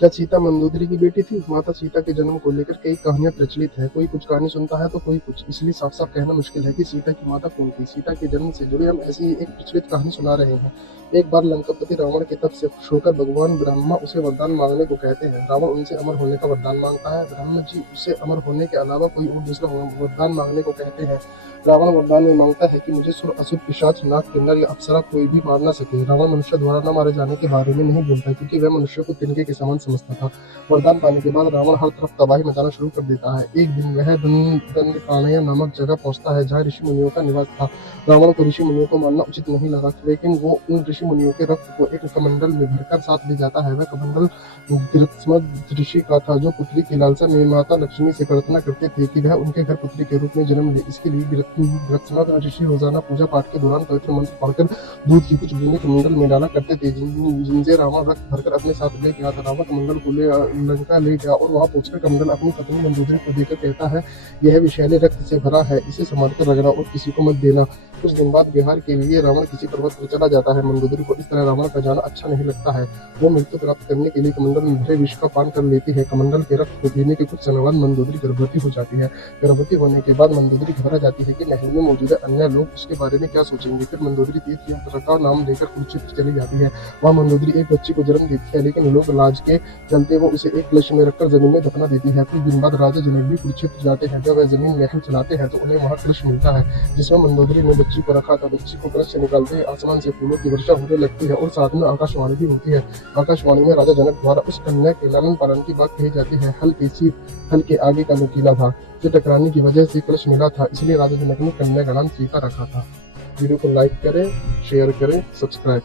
क्या सीता मंदोदरी की बेटी थी? माता सीता के जन्म को लेकर कई कहानियां प्रचलित है। कोई कुछ कहानी सुनता है तो कोई कुछ, इसलिए साफ साफ कहना मुश्किल है कि सीता की माता कौन थी। सीता के जन्म से जुड़े हम ऐसी ही एक प्रचलित कहानी सुना रहे हैं। एक बार लंकापति रावण के तप से खुश होकर भगवान ब्रह्मा उसे वरदान मांगने को कहते हैं। रावण उनसे अमर होने का वरदान मांगता है। ब्रह्मा जी उसे अमर होने के अलावा कोई और दूसरा वरदान मांगने को कहते हैं। रावण वरदान में मांगता है कि मुझे सुर, असुर, पिशाच, नाग, किन्नर या अप्सरा कोई भी मार ना सके। रावण मनुष्य द्वारा न मारे जाने के बारे में नहीं बोलता क्योंकि वह मनुष्य को तिनके के समान समझता था। वरदान पाने के बाद रावण हर तरफ तबाही मचाना शुरू कर देता है। एक दिन वह दंडकारण्य नामक जगह पहुंचता है जहाँ ऋषि मुनियों का निवास था। रावण को ऋषि मुनियों को मारना उचित नहीं लगा, लेकिन वो उन ऋषि मुनियों के रक्त को एक कमंडल में भरकर साथ ले जाता है। वह कमंडल गृत्समद ऋषि का था, जो पुत्री की लालसा में माता लक्ष्मी से प्रार्थना करते थे कि वह उनके घर पुत्री के रूप में जन्म ले। इसके लिए गृत्समद ऋषि रोजाना पूजा पाठ के दौरान पवित्र मंत्र पढ़कर दूध की कुछ बूंदें कमंडल में डाला करते थे, जिनसे रावण रक्त भरकर अपने साथ ले गया था। रावण कमंडल को लंका ले गया और वहां पहुंचकर कमंडल अपनी पत्नी मंदोदरी को देकर कहता है, यह विषैले रक्त से भरा है, इसे संभाल कर रखना और किसी को मत देना। कुछ दिन बाद विहार के लिए रावण किसी पर्वत पर चला जाता है। मंदोदरी को इस तरह रावण का जाना अच्छा नहीं लगता है। वो मृत्यु प्राप्त करने के लिए कमंडल में भरे विष का पान कर लेती है। कमंडल के रक्त को पीने के कुछ समय बाद मंदोदरी गर्भवती हो जाती है। गर्भवती होने के बाद मंदोदरी घबरा जाती है कि महल में मौजूद अन्य लोग उसके बारे में क्या सोचेंगे। फिर मंदोदरी तीर्थ यात्रा का नाम लेकर कुरुक्षेत्र चली जाती है। वहाँ मंदोदरी एक बच्ची को जन्म देती है, लेकिन लोग लाज के चलते वो उसे एक कलश में रखकर जमीन में दफना देती है। कुछ दिन बाद राजा जनक भी कुरुक्षेत्र जाते हैं। जब वह जमीन महल चलाते हैं तो उन्हें वहाँ कलश मिलता है जिसमें मंदोदरी ने बच्ची को रखा था। बच्ची को कलश से निकालते ही आसमान से फूलों की वर्षा होने लगती है और साथ में आकाशवाणी भी होती है। आकाशवाणी में राजा जनक द्वारा उस कन्या के लालन पालन की बात कही जाती है। हल के सीप हल के आगे का नुकीला भाग से टकराने की वजह से कलश मिला था, इसलिए राजा जनक ने कन्या का नाम सीता रखा था। वीडियो को लाइक करें, शेयर करें, सब्सक्राइब।